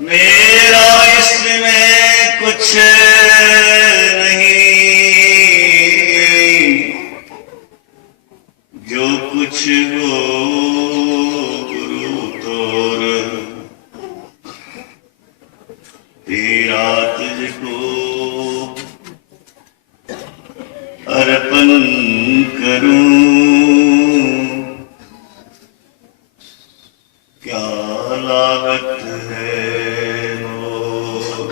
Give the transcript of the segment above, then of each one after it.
मेरा इसमें कुछ नहीं, जो कुछ हो गुरु तोर, तेरा तुझको अर्पण करूं। क्या लागत है मोर।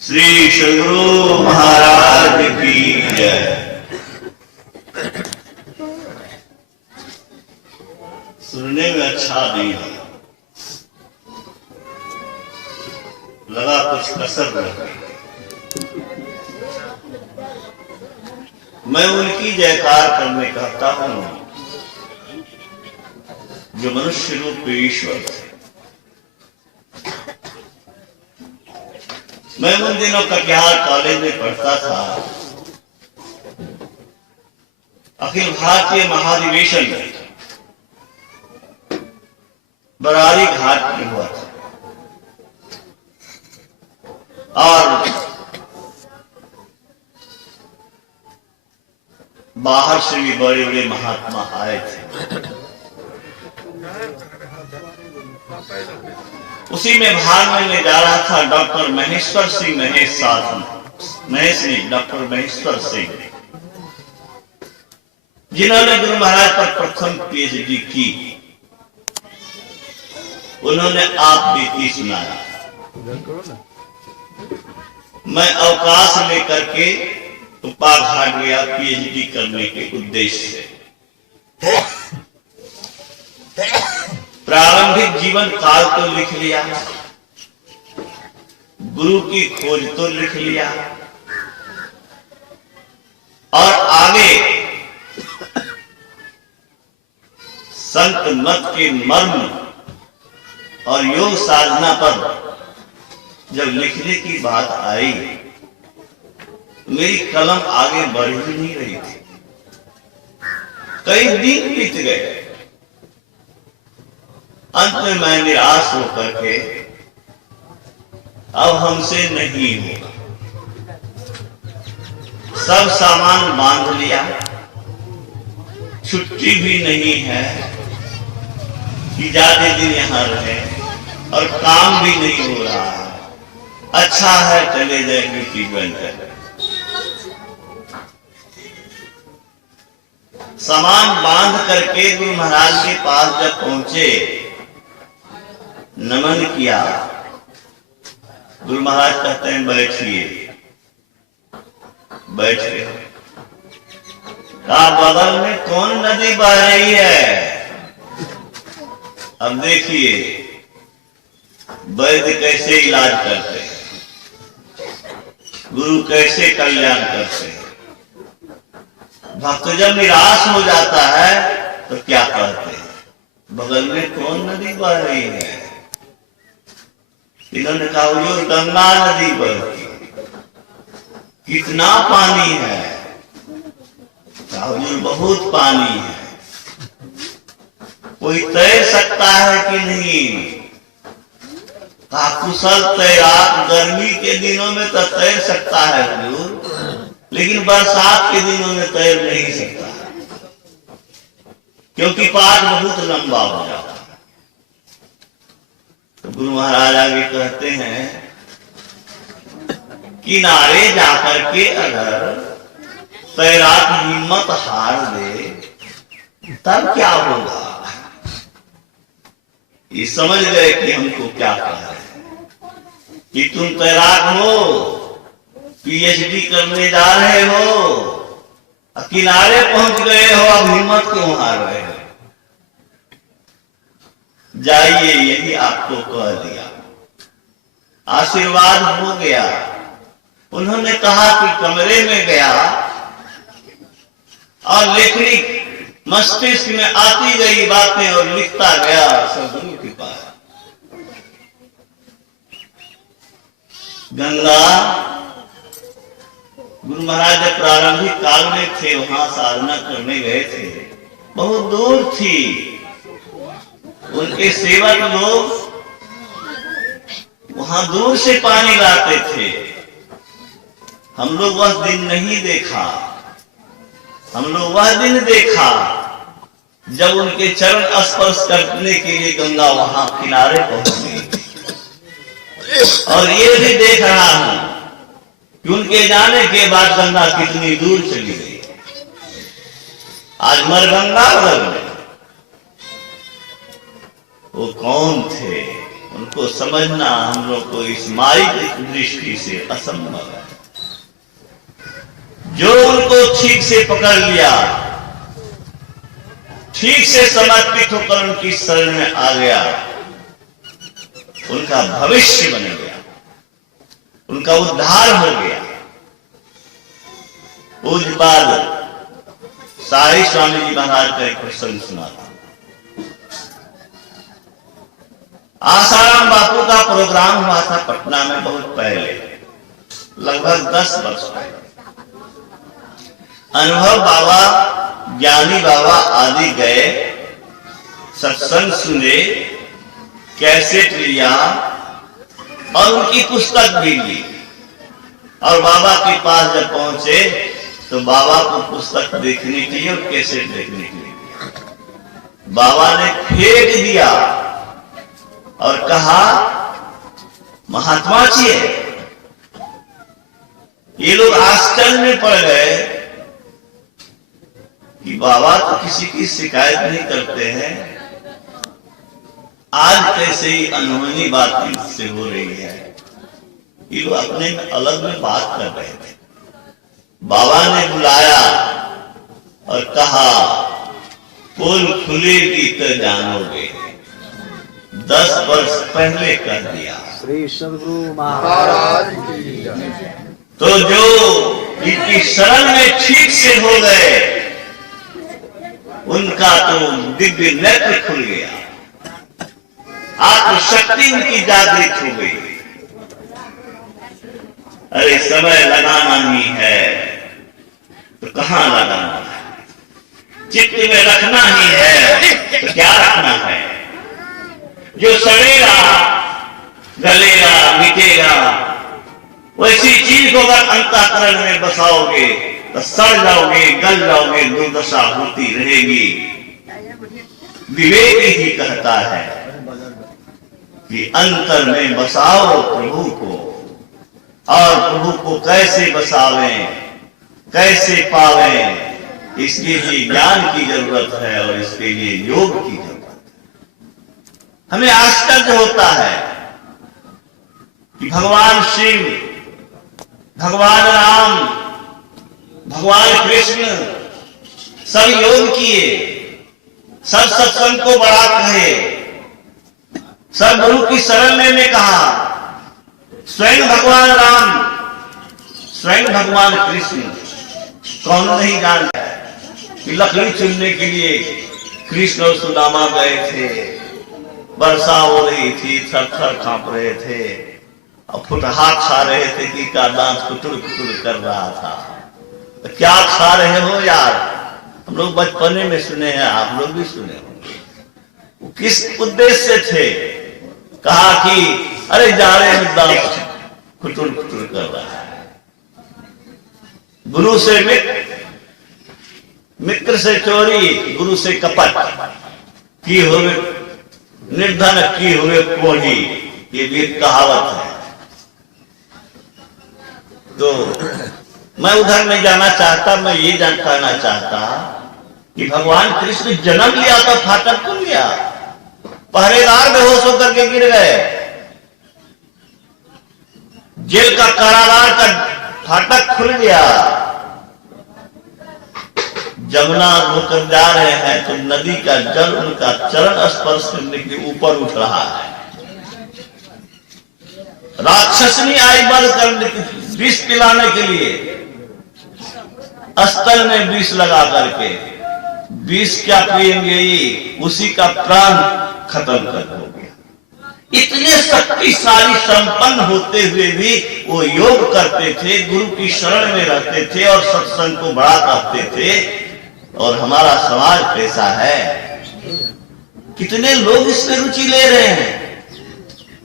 श्री सद्गुरु महाराज की जय। सुनने में अच्छा नहीं है, लगा कुछ कसर रह गई। मैं उनकी जयकार करने कहता हूं जो मनुष्य रूप ईश्वर थे। मैं उन दिनों कटिहार कॉलेज में पढ़ता था। अखिल भारतीय महाधिवेशन में बरारी घाट में हुआ था और बाहर से भी बड़े बड़े महात्मा आए थे। उसी में भाग लेने जा रहा था डॉक्टर महेश्वर सिंह, महेश नहीं, डॉक्टर महेश्वर सिंह, जिन्होंने गुरु महाराज पर प्रथम पीएचडी की। उन्होंने आप बीती सुनाया। मैं अवकाश लेकर के उपा घाट गया पीएचडी करने के उद्देश्य से। प्रारंभिक जीवन काल तो लिख लिया, गुरु की खोज तो लिख लिया, और आगे संत मत के मर्म और योग साधना पर जब लिखने की बात आई, मेरी कलम आगे बढ़ ही नहीं रही थी। कई दिन बीत गए। अंत में मैं निराश होकर के अब हमसे नहीं होगा, सब सामान बांध लिया। छुट्टी भी नहीं है कि ज्यादा दिन यहां रहे, और काम भी नहीं हो रहा है। अच्छा है चले जाएंगे ट्रीटमेंट कर। सामान बांध करके गुरु महाराज के पास जब पहुंचे, नमन किया। गुरु महाराज कहते हैं बैठिए। बैठ गए। कहा बगल में कौन नदी बह रही है? अब देखिए वैद्य कैसे इलाज करते हैं, गुरु कैसे कल्याण करते हैं। भक्त जब निराश हो जाता है तो क्या कहते हैं? बगल में कौन नदी बह रही है? इन्होंने कहा हुजूर गंगा नदी बहती। कितना पानी है? कहा हुजूर बहुत पानी है। कोई तैर सकता है कि नहीं? कहा कुशल तैराक गर्मी के दिनों में तो तैर सकता है हुजूर, लेकिन बरसात के दिनों में तैर नहीं सकता, क्योंकि पार बहुत लंबा हो जाता है। तो गुरु महाराज आगे कहते हैं, किनारे जाकर के अगर तैराक हिम्मत हार दे तब क्या होगा? ये समझ गए कि हमको क्या कह रहे हैं कि तुम तैराक हो, पीएचडी करने जा रहे हो, किनारे पहुंच गए हो, अब हिम्मत क्यों हार रहे हो? जाइए, यही आपको कह दिया। आशीर्वाद हो गया। उन्होंने कहा कि कमरे में गया और लेखनी मस्तिष्क में आती गई बातें और लिखता गया सद्गुरु के पास। गंगा, गुरु महाराज जब प्रारंभिक काल में थे वहां साधना करने गए थे, बहुत दूर थी। उनके सेवक लोग वहां दूर से पानी लाते थे। हम लोग वह दिन नहीं देखा। हम लोग वह दिन देखा जब उनके चरण स्पर्श करने के लिए गंगा वहां किनारे पहुंच गई। और ये भी देख रहा हूं कि उनके जाने के बाद गंगा कितनी दूर चली गई। आज मरगंगा बदल गए। वो कौन थे, उनको समझना हम लोग को इस माइक दृष्टि से असंभव है। जो उनको ठीक से पकड़ लिया, ठीक से समर्पित होकर उनकी शरण में आ गया, उनका भविष्य बन गया, उनका उद्धार हो गया। पूज्यपाद साई स्वामी जी महाराज का एक प्रसंग सुना था। आसाराम बापू का प्रोग्राम हुआ था पटना में बहुत पहले, लगभग 10 वर्ष पहले। अनुभव बाबा, ज्ञानी बाबा आदि गए, सत्संग सुने, कैसेट लिया और उनकी पुस्तक भी ली। और बाबा के पास जब पहुंचे तो बाबा को पुस्तक देखने के लिए और कैसेट देखने के लिए बाबा ने फेंक दिया और कहा, महात्मा जी है। ये लोग आश्चर्य में पड़ गए कि बाबा तो किसी की शिकायत नहीं करते हैं, आज कैसे ही अनहोनी बात इनसे हो रही है। ये लोग अपने में अलग में बात कर रहे थे। बाबा ने बुलाया और कहा, पोल खुलेगी तो जानोगे। 10 वर्ष पहले कर दिया। श्री सद्गुरु महाराज की जय। तो जो इनकी शरण में ठीक से हो गए, उनका तो दिव्य नेत्र खुल गया, आत्मशक्ति उनकी जागृत हो गई। अरे समय लगाना ही है तो कहां लगाना है, चित्त में रखना ही है तो क्या रखना है। जो सड़ेगा, गलेगा, मिटेगा, वैसी चीज को अगर अंतःकरण में बसाओगे तो सड़ जाओगे, गल जाओगे, दुर्दशा होती रहेगी। विवेक ही कहता है कि अंतर में बसाओ प्रभु को, और प्रभु को कैसे बसावें, कैसे पावें, इसके लिए ज्ञान की जरूरत है और इसके लिए योग की जरूरत है। हमें आश्चर्य होता है कि भगवान शिव, भगवान राम, भगवान कृष्ण सब योग किए, सब सत्संग को बड़ा कहे, सब गुरु की शरण लेने कहा। स्वयं भगवान राम, स्वयं भगवान कृष्ण, कौन नहीं जानता कि लकड़ी चुनने के लिए कृष्ण और सुदामा गए थे। वर्षा हो रही थी, थर थर कांप रहे थे और फुटहाट खा रहे थे कि का दांत कुटुर कुटुर कर रहा था। तो क्या खा रहे हो यार? हम लोग बचपने में सुने हैं, आप लोग भी सुने होंगे। वो किस उद्देश्य से थे? कहा कि अरे जा रहे हैं, दांत कुटुर कुटुर कर रहा है। गुरु से मित्र, मित्र से चोरी, गुरु से कपट, की हुए निर्धन की हुए कोढ़ी, ये भी एक कहावत है। तो मैं उधर नहीं जाना चाहता, मैं ये जानना चाहता कि भगवान कृष्ण जन्म लिया तो फाटक खुल गया, पहरेदार बेहोश होकर के गिर गए, जेल का कारागार का फाटक खुल गया। जमुना होकर जा रहे हैं तो नदी का जल उनका चरण स्पर्श करने के ऊपर उठ रहा है। राक्षसनी आई बल करने की, विष पिलाने के लिए स्थल में विष लगा करके, विष क्या पिएंगे, उसी का प्राण खत्म कर हो गया। इतने शक्तिशाली संपन्न होते हुए भी वो योग करते थे, गुरु की शरण में रहते थे और सत्संग को बड़ा कहते थे। और हमारा समाज कैसा है, कितने लोग इसमें रुचि ले रहे हैं।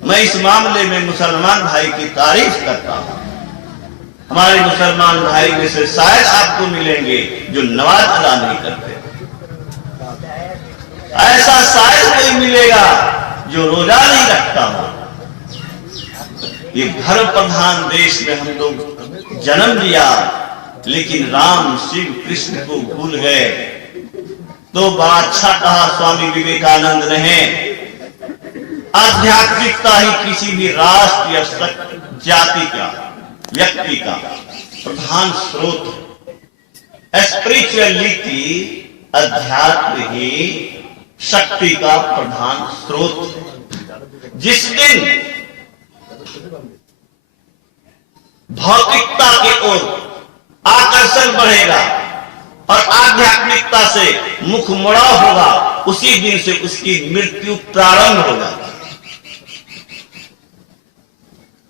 मैं इस मामले में मुसलमान भाई की तारीफ करता हूं। हमारे मुसलमान भाई में से शायद आपको मिलेंगे जो नमाज अदा नहीं करते, ऐसा शायद कोई मिलेगा जो रोजा नहीं रखता हो। ये धर्म प्रधान देश में हम लोग जन्म लिया, लेकिन राम शिव कृष्ण को भूल गए। तो बड़ा अच्छा कहा स्वामी विवेकानंद ने, आध्यात्मिकता ही किसी भी राष्ट्र या जाति का, व्यक्ति का प्रधान स्रोत है। स्पिरिचुअलिटी, अध्यात्म ही शक्ति का प्रधान स्रोत। जिस दिन भौतिकता की ओर आकर्षण बढ़ेगा और आध्यात्मिकता से मुख मुड़ाव होगा, उसी दिन से उसकी मृत्यु प्रारंभ होगा।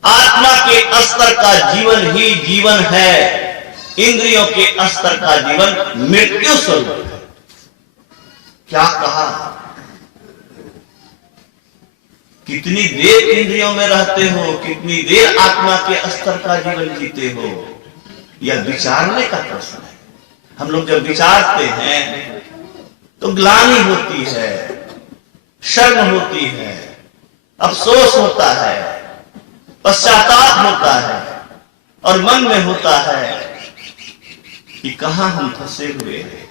आत्मा के स्तर का जीवन ही जीवन है, इंद्रियों के स्तर का जीवन मृत्यु स्वरूप है। क्या कहा? कितनी देर इंद्रियों में रहते हो, कितनी देर आत्मा के स्तर का जीवन जीते हो, यह विचारने का प्रश्न है। हम लोग जब विचारते हैं तो ग्लानि होती है, शर्म होती है, अफसोस होता है, पश्चाताप होता है, और मन में होता है कि कहां हम फंसे हुए हैं।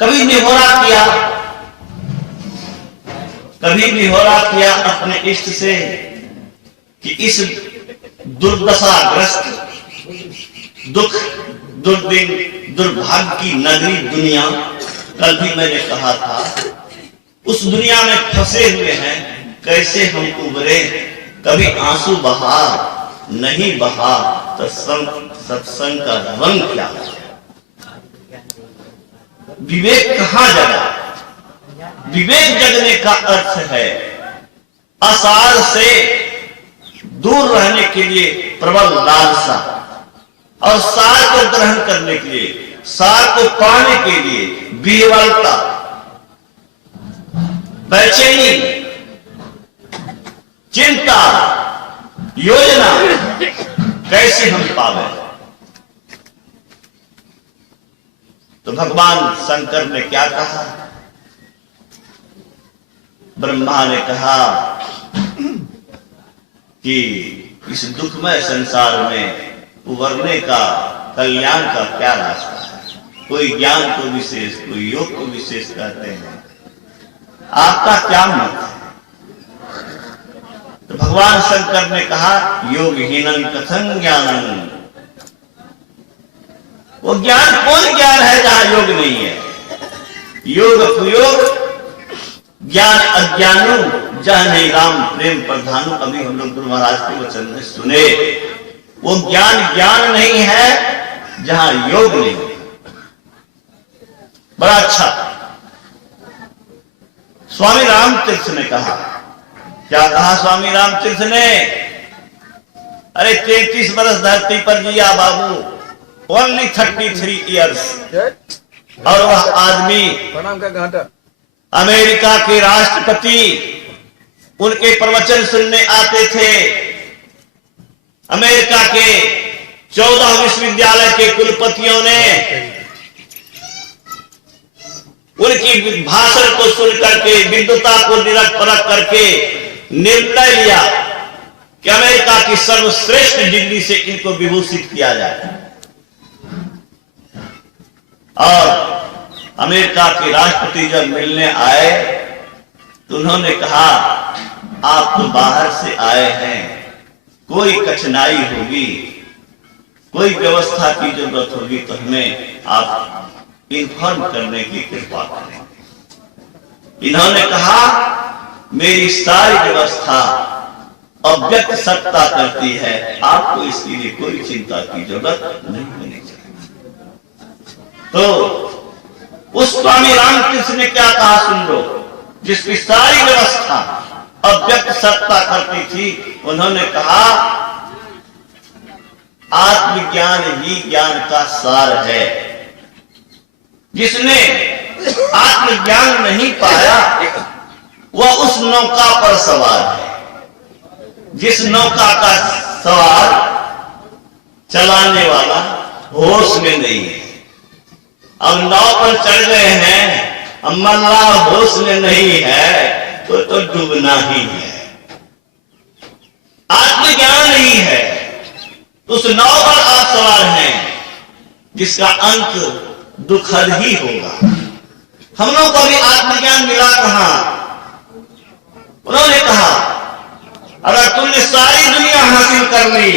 कभी निहोरा किया, कभी निहोरा किया अपने इष्ट से कि इस दुर्दशाग्रस्त, दुख, दुर्दिन, दुर्भाग्य की नगरी दुनिया, कल भी मैंने कहा था, उस दुनिया में फंसे हुए हैं, कैसे हम उबरे। कभी आंसू बहा, नहीं बहा तो सत्संग का रंग क्या। विवेक कहां जगा? विवेक जगने का अर्थ है असार से दूर रहने के लिए प्रबल लालसा, और सार को ग्रहण करने के लिए, सार को पाने के लिए विह्वलता, बेचैनी, चिंता, योजना, कैसे हम पावे। तो भगवान शंकर ने क्या कहा? ब्रह्मा ने कहा कि इस दुखमय संसार में उबरने का, कल्याण का क्या रास्ता है। कोई ज्ञान को विशेष, कोई योग को विशेष कहते हैं, आपका क्या मत है? तो भगवान शंकर ने कहा योगहीनं कथं ज्ञानम्। वो ज्ञान कौन ज्ञान है जहां योग नहीं है? योग कुयोग ज्ञान अज्ञानु जहां नहीं राम प्रेम प्रधानु। अभी हम लोग गुरु महाराज के वचन में सुने, वो ज्ञान ज्ञान नहीं है जहां योग नहीं। बड़ा अच्छा स्वामी रामतीर्थ ने कहा। क्या कहा स्वामी रामतीर्थ ने? अरे 33 वर्ष धरती पर जिया बाबू, ओनली 33 ईयर्स, और वह आदमी प्रणाम का घाटा अमेरिका के राष्ट्रपति उनके प्रवचन सुनने आते थे। अमेरिका के 14 विश्वविद्यालय के कुलपतियों ने उनकी भाषण को सुन करके, विद्वता को निरख परख करके निर्णय लिया कि अमेरिका की सर्वश्रेष्ठ डिग्री से इनको विभूषित किया जाए। और अमेरिका के राष्ट्रपति जब मिलने आए तो उन्होंने कहा आप तो बाहर से आए हैं, कोई कठिनाई होगी, कोई व्यवस्था की जरूरत होगी तो हमें आप इन्फॉर्म करने की कृपा करें। इन्होंने कहा मेरी सारी व्यवस्था अव्यक्त सत्ता करती है, आपको इसके लिए कोई चिंता की जरूरत नहीं होनी चाहिए। तो उस स्वामी रामकृष्ण ने क्या कहा सुन लो, जिसकी सारी व्यवस्था अव्यक्त सत्ता करती थी। उन्होंने कहा आत्मज्ञान ही ज्ञान का सार है। जिसने आत्मज्ञान नहीं पाया वह उस नौका पर सवार है। जिस नौका का सवार चलाने वाला होश में नहीं है। अब नाव पर चढ़ गए हैं, अब मल्लाह होश में नहीं है तो डूबना ही है। आत्मज्ञान नहीं है, उस नाव पर आप सवार हैं जिसका अंत दुखद ही होगा। हम लोग को भी आत्मज्ञान मिला कहां? उन्होंने कहा अगर तुमने सारी दुनिया हासिल कर ली,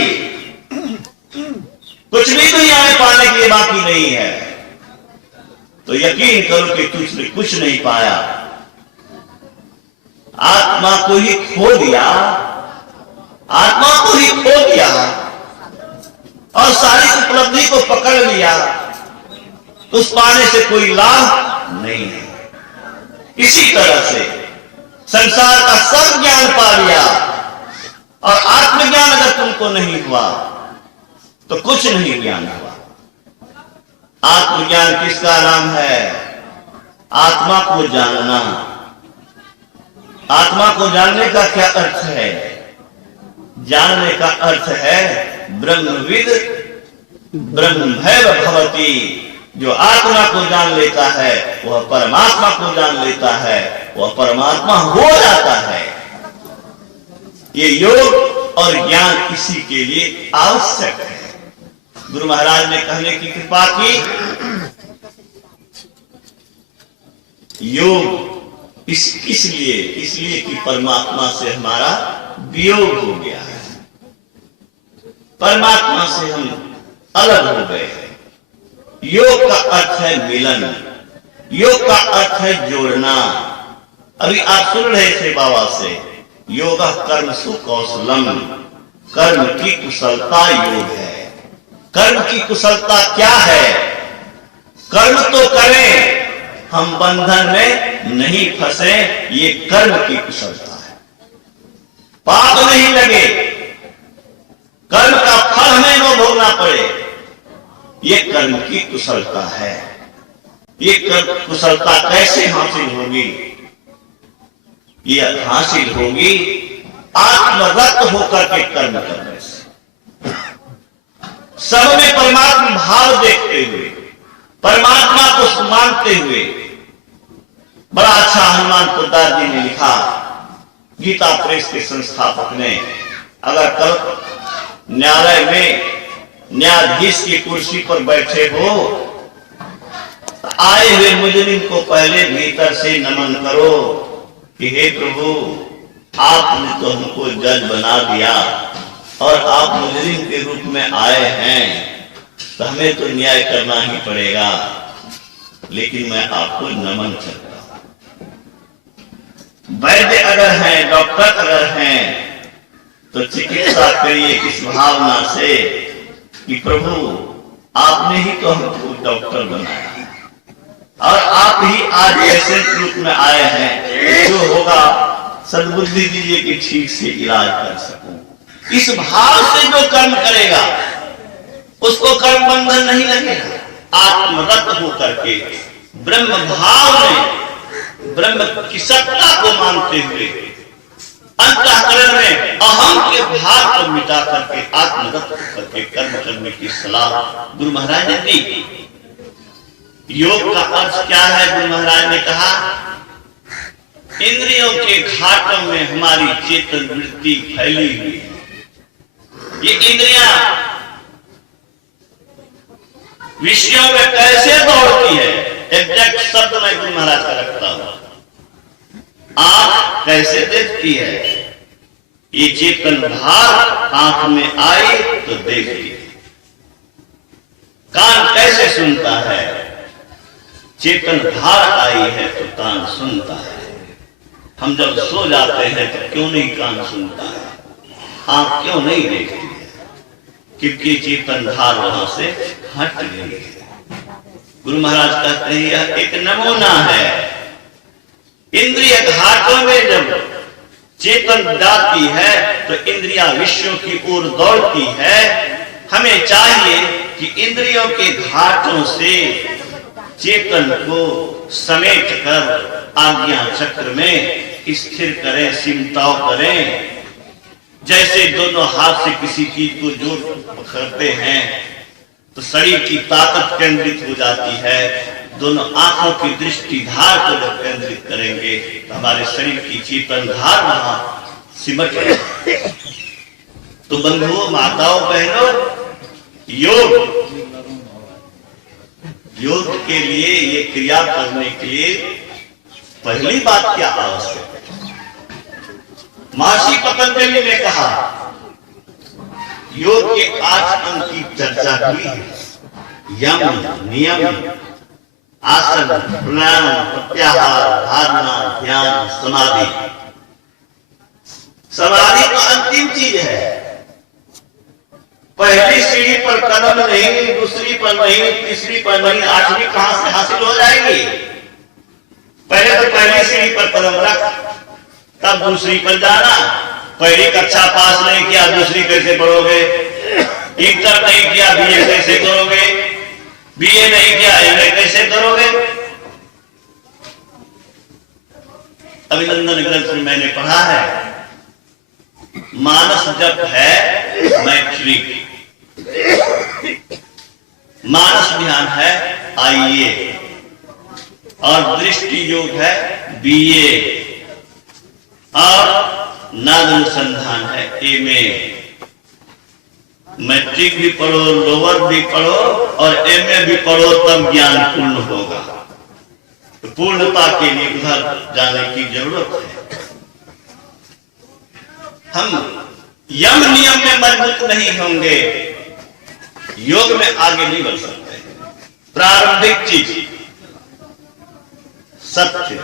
कुछ भी दुनिया में पाने के लिए बाकी नहीं है, तो यकीन करो कि तुझने कुछ नहीं पाया। आत्मा को ही खो दिया, आत्मा को ही खो दिया और सारी उपलब्धि को पकड़ लिया, तो उस पाने से कोई लाभ नहीं है। इसी तरह से संसार का सब ज्ञान पा लिया और आत्मज्ञान अगर तुमको नहीं हुआ तो कुछ नहीं ज्ञान हुआ। आत्मज्ञान किसका नाम है? आत्मा को जानना। आत्मा को जानने का क्या अर्थ है? जानने का अर्थ है ब्रह्मविद ब्रह्मभैव भवति। जो आत्मा को जान लेता है वह परमात्मा को जान लेता है, वह परमात्मा हो जाता है। ये योग और ज्ञान इसी के लिए आवश्यक है। गुरु महाराज ने कहने की कृपा की, योग इसलिए कि परमात्मा से हमारा वियोग हो गया है, परमात्मा से हम अलग हो गए हैं। योग का अर्थ है मिलन, योग का अर्थ है जोड़ना। अभी आप सुन रहे थे बाबा से, योग कर्म सुकौशलम, कर्म की कुशलता योग है। कर्म की कुशलता क्या है? कर्म तो करें, हम बंधन में नहीं फंसे, ये कर्म की कुशलता है। पाप नहीं लगे, कर्म का फल हमें न भोगना पड़े, ये कर्म की कुशलता है। ये कर्म कुशलता कैसे हासिल होगी? ये हासिल होगी आत्मरत होकर के कर्म करने से, सब में परमात्मा भाव देखते हुए, परमात्मा को मानते हुए। बड़ा अच्छा हनुमान पोद्दार जी ने लिखा, गीता प्रेस के संस्थापक ने, अगर कल न्यायालय में न्यायाधीश की कुर्सी पर बैठे हो, आए हुए मुजरिम को पहले भीतर से नमन करो कि हे प्रभु, आपने तो हमको जज बना दिया और आप मुजरिम के रूप में आए हैं, तो हमें तो न्याय करना ही पड़ेगा, लेकिन मैं आपको नमन करता हूं। वैद्य अगर हैं, डॉक्टर अगर हैं, तो चिकित्सा करिए इस भावना से कि प्रभु आपने ही तो हमको डॉक्टर बनाया और आप ही आज ऐसे रूप में आए हैं, जो होगा सद्बुद्धि दीजिए कि ठीक से इलाज कर सकूं। इस भाव से जो कर्म करेगा उसको कर्म बंधन नहीं लगेगा। आत्मरत होकर के ब्रह्म भाव में, ब्रह्म की सत्ता को मानते हुए अंतःकरण में अहम के भाव को मिटा करके आत्मरत होकर के कर्म करने की सलाह गुरु महाराज ने दी। योग का अर्थ क्या है? गुरु महाराज ने कहा, इंद्रियों के घाटों में हमारी चेतन वृत्ति फैली हुई है। ये इंद्रियां विषयों में कैसे दौड़ती है? एग्जैक्ट शब्द मैं गुरु महाराज का रखता हूं। आंख कैसे देखती है? ये चेतन भार आंख में आई तो देखती है। कान कैसे सुनता है? चेतन भार आई है तो कान सुनता है। हम जब सो जाते हैं तो क्यों नहीं कान सुनता है, आंख क्यों नहीं देखती है? क्योंकि चेतन धार वहां से हट गई है। गुरु महाराज कहते हैं यह एक नमूना है। इंद्रिय घाटों में जब चेतन जाती है तो इंद्रियां विषयों की ओर दौड़ती है। हमें चाहिए कि इंद्रियों के घाटों से चेतन को समेट कर आज्ञा चक्र में स्थिर करें, सिमटाव करें। जैसे दोनों हाथ से किसी चीज को जोड़ पकड़ते हैं तो शरीर की ताकत केंद्रित हो जाती है। दोनों आंखों की दृष्टि धार को जब केंद्रित करेंगे तो हमारे शरीर की चेतन धार वहां सिमट जाएगी। तो बंधुओं, माताओं, बहनों, योग के लिए, ये क्रिया करने के लिए पहली बात क्या आवश्यक है? महर्षि पतंजलि ने कहा योग के 8 अंग की चर्चा हुई है। यम, नियम, आसन, प्राणायाम, प्रत्याहार, धारणा, ध्यान, समाधि। समाधि तो अंतिम चीज है। पहली सीढ़ी पर कदम नहीं, दूसरी पर नहीं, तीसरी पर नहीं, 8वीं कहां से हासिल हो जाएगी? पहले तो पहली सीढ़ी पर कदम रख, तब दूसरी पर जाना। पहली कक्षा पास नहीं किया, दूसरी कैसे पढ़ोगे? इंटर नहीं किया, बीए कैसे करोगे? बीए नहीं किया, एमए कैसे करोगे? अभिनंदन ग्रंथ में मैंने पढ़ा है, मानस जप है मैट्रिक, मानस ध्यान है आईए, और दृष्टि योग है बीए, और नाद अनुसंधान है एमए। मैट्रिक भी पढ़ो, लोअर भी पढ़ो और एमए भी पढ़ो, तब ज्ञान पूर्ण होगा। तो पूर्णता के लिए उधर जाने की जरूरत है। हम यम नियम में मजबूत नहीं होंगे, योग में आगे नहीं बढ़ सकते। प्रारंभिक चीज सत्य,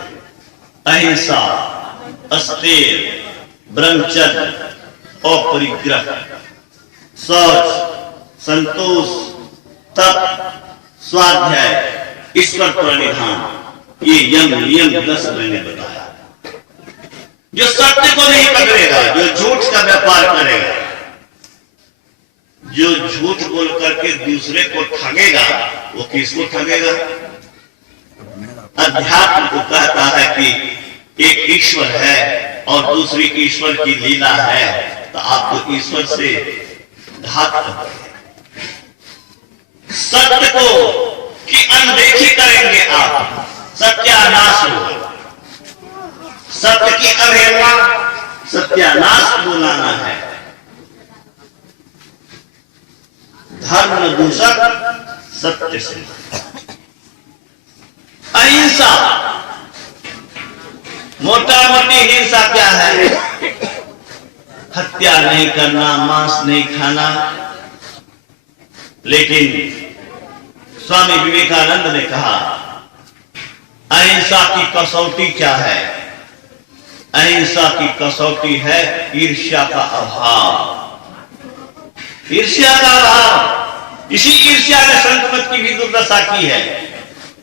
अहिंसा, अस्तेय, ब्रह्मचर्य, अपरिग्रह, शौच, संतोष, तप, स्वाध्याय, ईश्वर प्रणिधान, ये यम नियम 10 मैंने बताया। जो सत्य को नहीं पकड़ेगा, जो झूठ का व्यापार करेगा, जो झूठ बोल करके दूसरे को ठगेगा, वो किसको ठगेगा? अध्यात्म को कहता है कि एक ईश्वर है और दूसरी ईश्वर की लीला है, तो आपको ईश्वर से घात करते हैं। सत्य को की अनदेखी करेंगे आप, सत्यानाश होगा। सत्य की अवहेलना, सत्यानाश बुलाना है। धर्म दूषक, सत्य से। अहिंसा, मोटा मोटी हिंसा क्या है? हत्या नहीं करना, मांस नहीं खाना। लेकिन स्वामी विवेकानंद ने कहा अहिंसा की कसौटी क्या है? अहिंसा की कसौटी है ईर्ष्या का अभाव। ईर्ष्या का अभाव, इसी ईर्ष्या ने संतमत की भी दुर्दशा की है।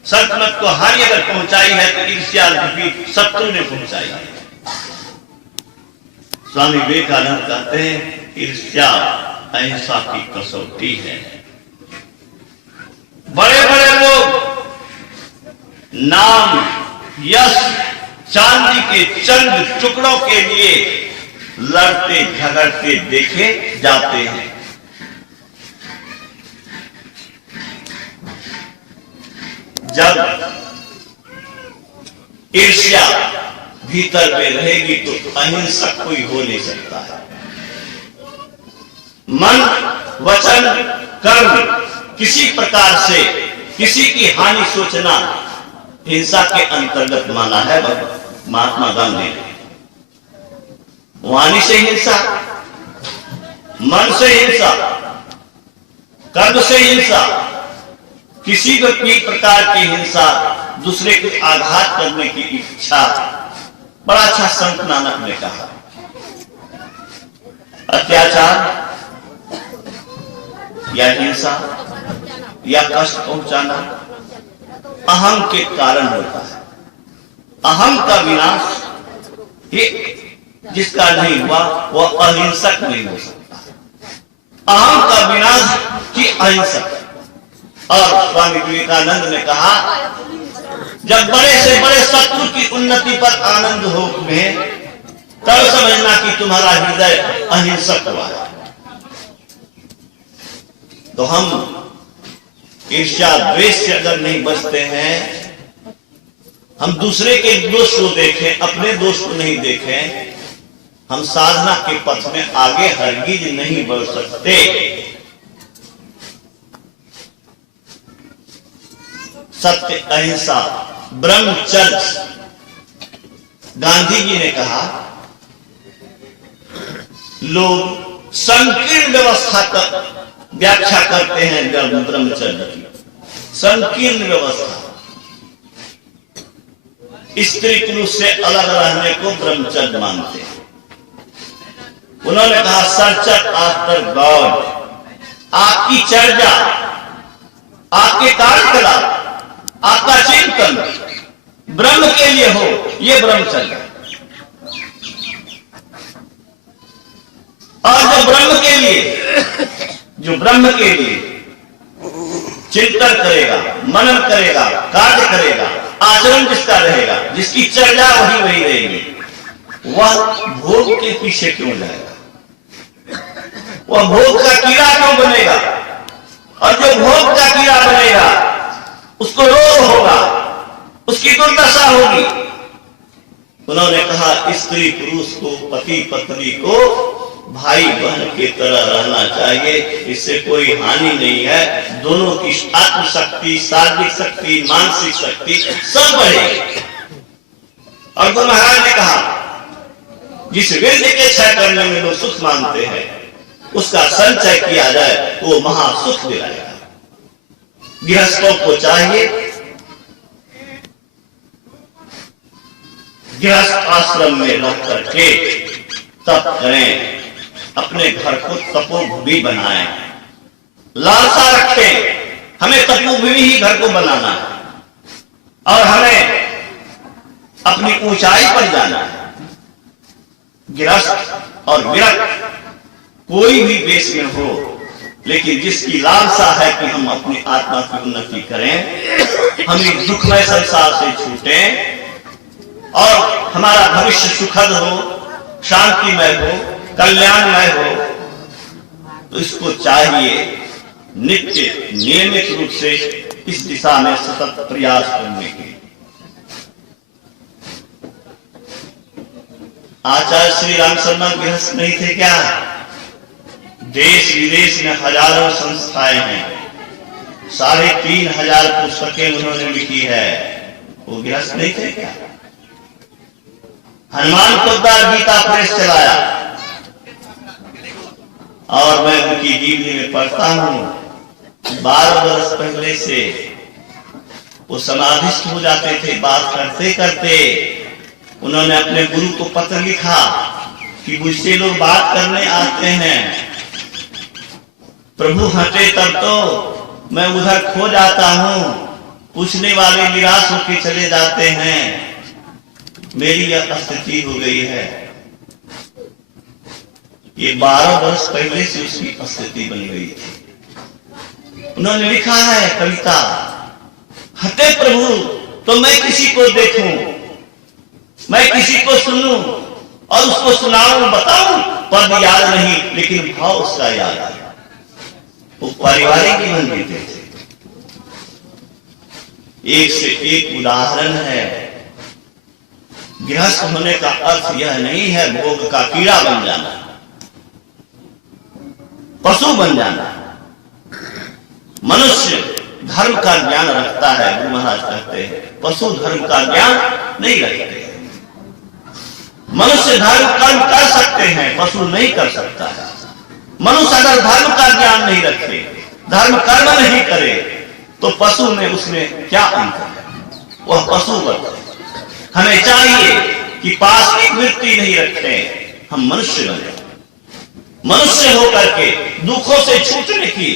संतमत को हानि अगर पहुंचाई है तो ईर्ष्या की शत्रु ने पहुंचाई है। स्वामी विवेकानंद कहते हैं ईर्ष्या अहिंसा की कसौटी है। बड़े बड़े लोग नाम, यश, चांदी के चंद टुकड़ों के लिए लड़ते झगड़ते देखे जाते हैं। जब ईर्ष्या भीतर में रहेगी तो अहिंसक कोई हो नहीं सकता है। मन, वचन, कर्म किसी प्रकार से किसी की हानि सोचना हिंसा के अंतर्गत माना है महात्मा गांधी ने। वाणी से हिंसा, मन से हिंसा, कर्म से हिंसा, किसी भी प्रकार की हिंसा, दूसरे को आघात करने की इच्छा। बड़ा अच्छा संत नानक ने कहा अत्याचार या हिंसा या कष्ट पहुंचाना अहम के कारण होता है। अहम का विनाश जिसका नहीं हुआ वह अहिंसक नहीं हो सकता। अहम का विनाश ही अहिंसक। और स्वामी विवेकानंद ने कहा जब बड़े से बड़े शत्रु की उन्नति पर आनंद हो में तब समझना कि तुम्हारा हृदय अहिंसक हुआ है। तो हम ईर्ष्या द्वेष से अगर नहीं बचते हैं, हम दूसरे के दोष को देखें, अपने दोष को नहीं देखें, हम साधना के पथ में आगे हरगिज नहीं बढ़ सकते। सत्य, अहिंसा, ब्रह्मचर्य। गांधी जी ने कहा, लोग संकीर्ण व्यवस्था का व्याख्या करते हैं ब्रह्मचर्य की। संकीर्ण व्यवस्था, स्त्री पुरुष से अलग रहने को ब्रह्मचर्य मानते हैं। उन्होंने कहा, सर्च आफ्टर गॉड, आपकी चर्चा, आपके कार्यकलाप, आपका चिंतन ब्रह्म के लिए हो, ये ब्रह्मचर्य। और जो ब्रह्म के लिए चिंतन करेगा, मनन करेगा, कार्य करेगा, आचरण जिसका रहेगा, जिसकी चर्चा वही रहेगी, वह भोग के पीछे क्यों जाएगा? वह भोग का कीड़ा क्यों बनेगा? और जो भोग का कीड़ा बनेगा उसको रोग होगा, उसकी दुर्दशा होगी। उन्होंने कहा, स्त्री पुरुष को, पति पत्नी को भाई बहन की तरह रहना चाहिए, इससे कोई हानि नहीं है। दोनों की आत्मशक्ति, शारीरिक शक्ति, मानसिक शक्ति सब बढ़ेगी। और गुरु महाराज ने कहा, जिस विद्य के क्षय करने में लोग सुख मानते हैं, उसका संचय किया जाए तो वो महासुख दिलाएगा। गृहस्थों को चाहिए गृहस्थ आश्रम में रह करके तप करें, अपने घर को तपोभूमि बनाएं, लालसा रखें। हमें तपोभूमि ही घर को बनाना है और हमें अपनी ऊंचाई पर जाना है। गृहस्थ और विरक्त कोई भी देश में हो, लेकिन जिसकी लालसा है कि हम अपनी आत्मा की उन्नति करें, हम इस दुखमय संसार से छूटें और हमारा भविष्य सुखद हो, शांतिमय हो, कल्याणमय हो, तो इसको चाहिए नित्य नियमित रूप से इस दिशा में सतत प्रयास करने के। आचार्य श्री राम शर्मा गृहस्थ नहीं थे क्या? देश विदेश में हजारों संस्थाएं हैं, 3,500 पुस्तकें उन्होंने लिखी है। वो गृहस्थ नहीं थे क्या? हनुमान पोद्दार गीता प्रेस चलाया और मैं उनकी जीवनी में पढ़ता हूं। 12 वर्ष पहले से वो समाधिस्थ हो जाते थे। बात करते करते उन्होंने अपने गुरु को पत्र लिखा कि मुझसे लोग बात करने आते हैं, प्रभु हटे तब तो मैं उधर खो जाता हूं, पूछने वाले निराश होकर चले जाते हैं, मेरी यह स्थिति हो गई है। ये 12 वर्ष पहले से उसकी स्थिति बन गई थी। उन्होंने लिखा है कविता, हटे प्रभु तो मैं किसी को देखूं, मैं किसी को सुनूं और उसको सुनाऊं, बताऊं, पद याद नहीं लेकिन भाव उसका याद है। वो पारिवारिक जीवन जीते थे। एक से एक उदाहरण है। गृहस्थ होने का अर्थ यह नहीं है भोग का कीड़ा बन जाना, पशु बन जाना। मनुष्य धर्म का ज्ञान रखता है, गुरु महाराज कहते हैं, पशु धर्म का ज्ञान नहीं रखते। मनुष्य धर्म कर्म कर सकते हैं, पशु नहीं कर सकता है। मनुष्य अगर धर्म का ज्ञान नहीं रखे, धर्म कर्म नहीं करे, तो पशु में उसमें क्या अंतर है? वह पशु बनता है। हमें चाहिए कि पास वृत्ति नहीं रखते, हम मनुष्य बने। मनुष्य होकर के दुखों से छूटने की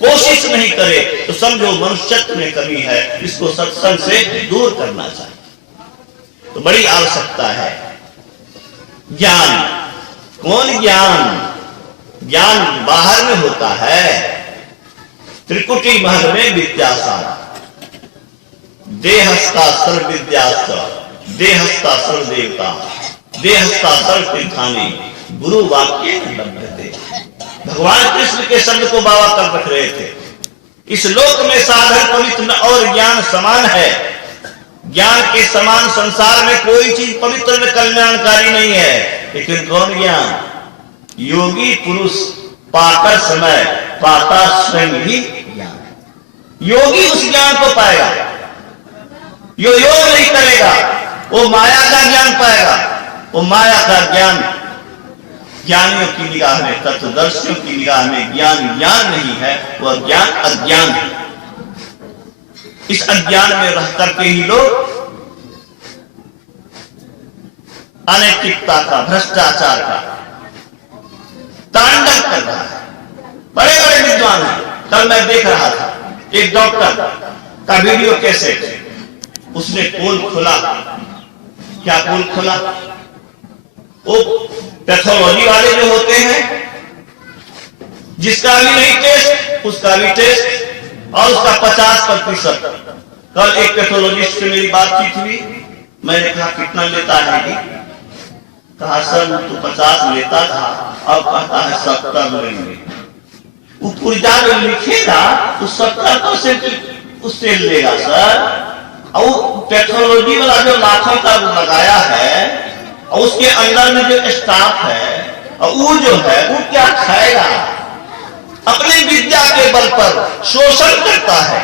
कोशिश नहीं करे तो समझो मनुष्यत्व में कमी है। इसको सत्संग से दूर करना चाहिए। तो बड़ी आवश्यकता है ज्ञान। कौन ज्ञान? ज्ञान बाहर में होता है। त्रिकुटी महल में विद्यासार, देहस्ता सर्व विद्यास्त्र, देहस्ता सर्व देवता, देहस्ता सर्व तीर्थानी गुरु वाक्य लभ्यते। भगवान कृष्ण के शब्द को बाबा कर रख रहे थे। इस लोक में साधन पवित्र और ज्ञान समान है। ज्ञान के समान संसार में कोई चीज पवित्र में कल्याणकारी नहीं है। लेकिन कौन ज्ञान? योगी पुरुष पाकर समय पाता स्वयं ही ज्ञान। योगी उस ज्ञान को पाएगा। यो योग नहीं करेगा वो माया का ज्ञान पाएगा। वो माया का ज्ञान ज्ञानियों की निगाह में, तत्वदर्शियों की निगाह में ज्ञान ज्ञान नहीं है, वह ज्ञान अज्ञान है। इस अज्ञान में रह करके ही लोग अनैतिकता का, भ्रष्टाचार का तांडव कर रहा है। बड़े बड़े विद्वान हैं। कल मैं देख रहा था एक डॉक्टर का वीडियो कैसेट, उसने पोल खोला। क्या पोल खोला? वो पैथोलॉजी वाले जो होते हैं, जिसका भी नहीं टेस्ट उसका भी टेस्ट, और उसका 50%। कल एक पैथोलॉजिस्ट से मेरी बातचीत हुई। मैंने कहा कितना लेता है जी? कहा सर तो 50 लेता था, अब कहता है 70 लेंगे। वो पुर्जा जो लिखेगा तो 70% उससे लेगा सर। और वो पैथोलॉजी वाला जो लाखों का लगाया है, और उसके अंदर में जो स्टाफ है, और वो जो है वो क्या खाएगा? अपनी विद्या के बल पर शोषण करता है।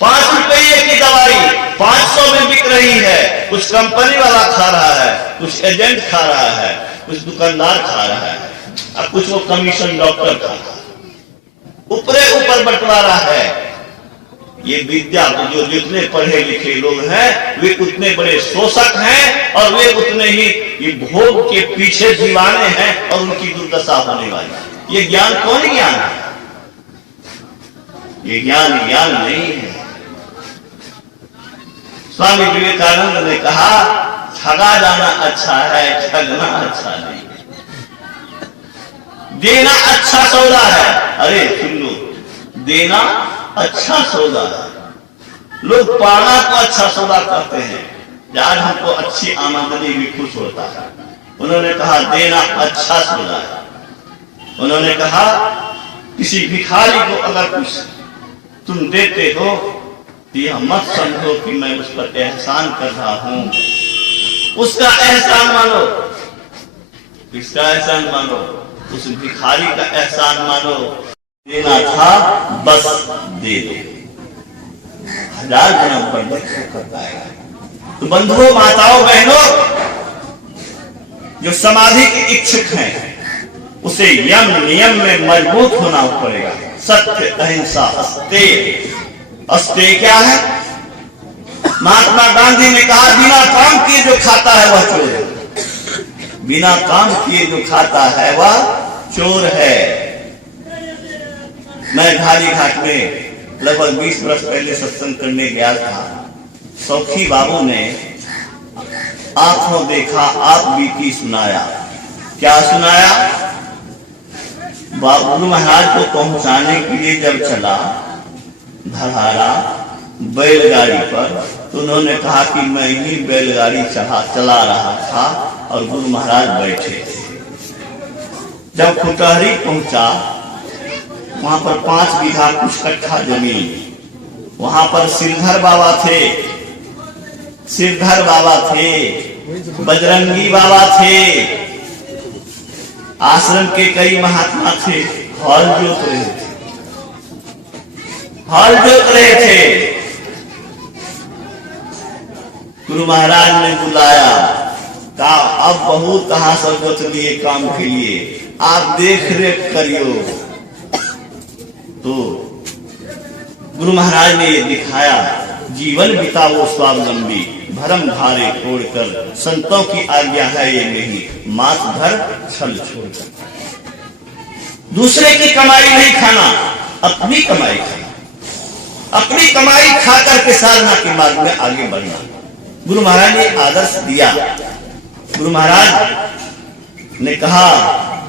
5 रुपये की दवाई 500 में बिक रही है। कुछ कंपनी वाला खा रहा है, कुछ एजेंट खा रहा है, कुछ दुकानदार खा रहा है, और कुछ वो कमीशन डॉक्टर खा रहा है। ऊपरे ऊपर बंटवारा है। ये विद्या जो जितने पढ़े लिखे लोग हैं वे उतने बड़े शोषक हैं, और वे उतने ही ये भोग के पीछे दीवाने हैं, और उनकी दुर्दशा होने वाली। ये ज्ञान कौन ज्ञान है? ये ज्ञान ज्ञान नहीं है। स्वामी विवेकानंद ने कहा ठगा जाना अच्छा है, ठगना अच्छा नहीं। देना अच्छा सौदा है। अरे सुन लो, देना अच्छा सौदा है। लोग पाना को अच्छा सौदा करते हैं। आज हमको अच्छी आमदनी भी खुश होता है। उन्होंने कहा देना अच्छा सौदा है। उन्होंने कहा किसी भिखारी को अगर कुछ तुम देते हो तो यह मत समझो कि मैं उस पर एहसान कर रहा हूं। उसका एहसान मानो। किसका एहसान मानो? उस भिखारी का एहसान मानो। देना था बस दे दो, 1000 गुना बढ़कर कर पाएगा। तो बंधुओं, माताओं, बहनों, जो समाधि के इच्छुक हैं उसे यम नियम में मजबूत होना पड़ेगा। सत्य, अहिंसा, अस्तेय। अस्तेय क्या है? महात्मा गांधी ने कहा बिना काम किए जो खाता है वह चोर है। बिना काम किए जो खाता है वह चोर है। मैं घाली घाट में लगभग 20 वर्ष पहले सत्संग करने गया था। सौखी बाबू ने आंखों देखा आप बीती सुनाया। क्या सुनाया? गुरु महाराज को पहुंचाने के लिए जब चला धरहारा बैलगाड़ी पर, तो उन्होंने कहा कि मैं ही बैलगाड़ी चला रहा था और गुरु महाराज बैठे थे। जब खुटहरी पहुंचा, वहां पर 5 बीघा कुछ कट्ठा जमीन, वहां पर सिरधर बाबा थे, सिरधर बाबा थे, बजरंगी बाबा थे, आश्रम के कई महात्मा थे। हल जोत रहे थे, हल जोत रहे थे। गुरु महाराज ने बुलाया, कहा अब बहू कहां से जोत लिए काम के लिए, आप देख रेख करियो। तो गुरु महाराज ने ये दिखाया, जीवन बिताओ स्वावलंबी, भरम धारे छोड़कर, संतों की आज्ञा है ये नहीं, मात भर छल छोड़कर। दूसरे की कमाई नहीं खाना, अपनी कमाई खाना। अपनी कमाई खाकर के साधना के मार्ग में आगे बढ़ना। गुरु महाराज ने आदर्श दिया। गुरु महाराज ने कहा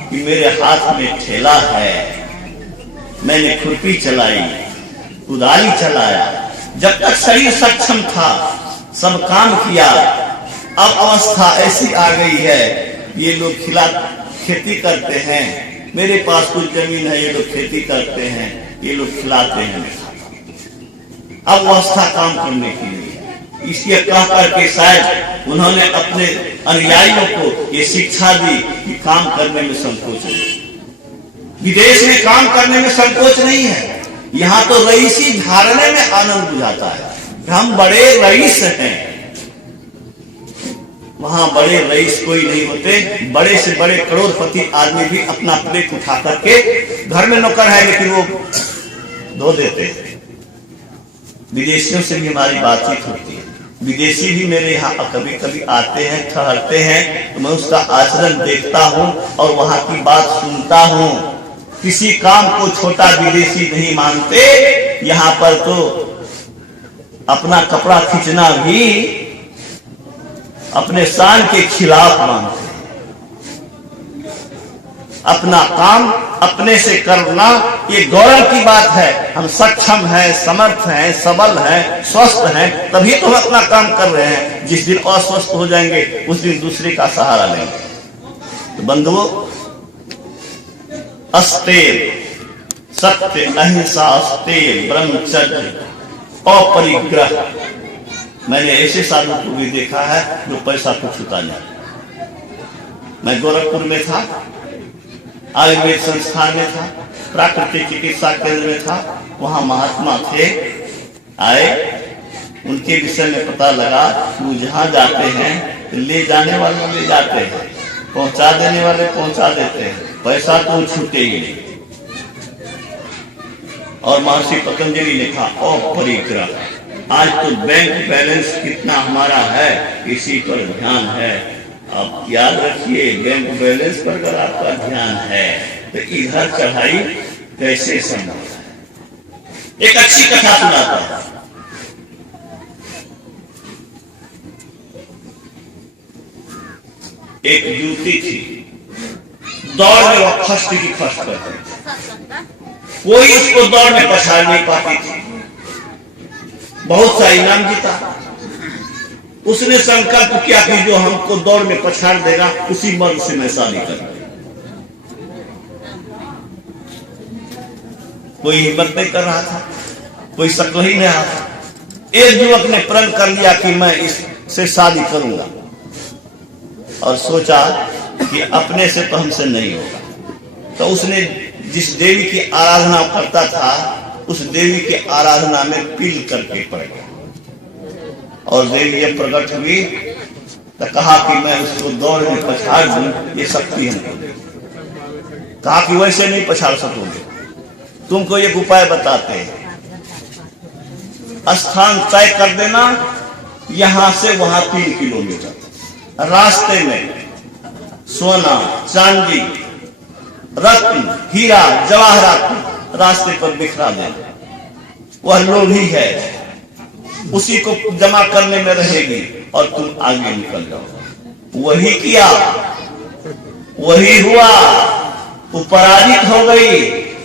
कि मेरे हाथ में ठेला है, मैंने खुरपी चलाई, कुदाली चलाया। जब तक शरीर सक्षम था सब काम किया, अब अवस्था ऐसी आ गई है, ये लोग खेती करते हैं, मेरे पास कुछ जमीन है, ये लोग खेती करते हैं, ये लोग खिलाते हैं। अब अवस्था काम करने की लिए इसलिए कह करके शायद उन्होंने अपने अनुयायियों को ये शिक्षा दी कि काम करने में संकोच नहीं। विदेश में काम करने में संकोच नहीं है, यहाँ तो रईसी धारने में आनंद बुझाता है। हम बड़े रईस हैं, वहां बड़े रईस कोई नहीं होते। बड़े से बड़े करोड़पति आदमी भी अपना प्लेट उठा करके, घर में नौकर है लेकिन वो धो देते हैं। विदेशियों से भी हमारी बातचीत होती है, विदेशी भी मेरे यहाँ कभी कभी आते हैं, ठहरते हैं, तो मैं उसका आचरण देखता हूँ और वहां की बात सुनता हूँ। किसी काम को छोटा विदेशी नहीं मानते। यहाँ पर तो अपना कपड़ा खींचना भी अपने शान के खिलाफ मानते हैं। अपना काम अपने से करना ये गौरव की बात है। हम सक्षम हैं, समर्थ हैं, सबल हैं, स्वस्थ हैं, तभी तो हम अपना काम कर रहे हैं। जिस दिन अस्वस्थ हो जाएंगे उस दिन दूसरे का सहारा लेंगे। तो बंधुओं, अस्तेय सत्य, अहिंसा, अस्तेय ब्रह्मचर्य, अपरिग्रह। मैंने ऐसे साधु को भी देखा है जो पैसा को छूता नहीं। मैं गोरखपुर में था, आयुर्वेद संस्थान में था, प्राकृतिक चिकित्सा केंद्र में था। वहां महात्मा थे, आए, उनके विषय में पता लगा कि वो जहां जाते हैं तो ले जाने वाले ले जाते हैं, पहुंचा देने वाले पहुंचा देते हैं, पैसा तो छूटे ही नहीं। और महर्षि पतंजलि ने कहा अपरिग्रह। आज तो बैंक बैलेंस कितना हमारा है इसी पर ध्यान है। आप याद रखिए, बैंक बैलेंस पर अगर आपका ध्यान है तो इधर चढ़ाई कैसे संभव है। एक अच्छी कथा सुनाता हूं। एक युवती थी, दौड़ में वह फर्स्ट की फर्स्ट करती थी, कोई उसको दौड़ में पछाड़ नहीं पाती थी, बहुत सा इनाम जीता। उसने संकल्प किया कि जो हमको दौड़ में पछाड़ देगा उसी मर्द से मैं शादी करूंगा। कोई हिम्मत नहीं कर रहा था, कोई शक ही नहीं रहा था। एक युवक ने प्रण कर लिया कि मैं इससे शादी करूंगा और सोचा कि अपने से तो हमसे नहीं होगा। तो उसने जिस देवी की आराधना करता था उस देवी के आराधना में पील करके पड़ गया और देवी ये प्रकट हुई तो कहा कि मैं उसको दौड़ में पछाड़ दूं, ये शक्ति हमको दे। कहा कि वैसे नहीं पछाड़ सकोगे, तुमको एक उपाय बताते हैं। स्थान तय कर देना, यहां से वहां 3 किलोमीटर, रास्ते में सोना, चांदी, रत्न, हीरा, जवाहरात रास्ते पर बिखरा देना। वह लोभी है, उसी को जमा करने में रहेगी और तुम आगे निकल जाओ। वही किया, वही हुआ, वो पराजित हो गई,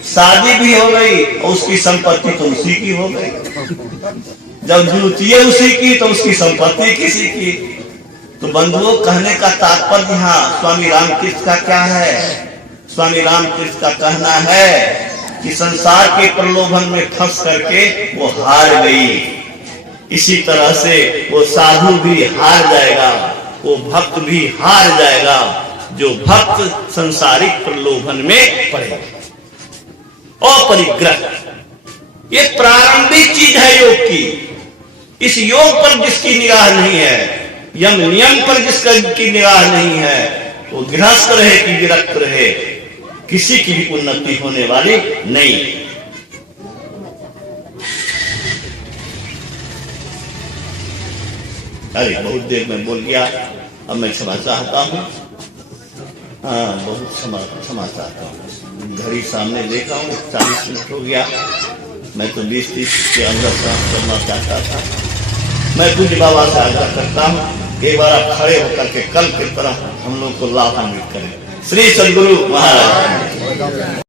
शादी भी हो गई और उसकी संपत्ति तो उसी की हो गई। जब जूतियां उसी की तो उसकी संपत्ति किसी की। तो बंधुओं, कहने का तात्पर्य यहाँ स्वामी रामकृष्ण का क्या है? स्वामी रामकृष्ण का कहना है कि संसार के प्रलोभन में फंस करके वो हार गई। इसी तरह से वो साधु भी हार जाएगा, वो भक्त भी हार जाएगा जो भक्त संसारिक प्रलोभन में पड़ेगा। अपरिग्रह ये प्रारंभिक चीज है योग की। इस योग पर जिसकी निगाह नहीं है, यम नियम पर जिसकी निगाह नहीं है, वो गृहस्थ रहे कि विरक्त रहे, किसी की भी उन्नति होने वाली नहीं। अरे बहुत देर में बोल गया, अब मैं क्षमा चाहता हूँ। हाँ, बहुत क्षमा चाहता हूँ। घड़ी सामने देखा हूँ, 40 मिनट हो गया। मैं तो 20-30 के अंदर काम करना चाहता था। मैं पूज्य बाबा से आग्रह करता हूँ, एक बार आप खड़े होकर के कल की तरह हम लोग को लाभान्वित करें। श्री सद्गुरु महाराज।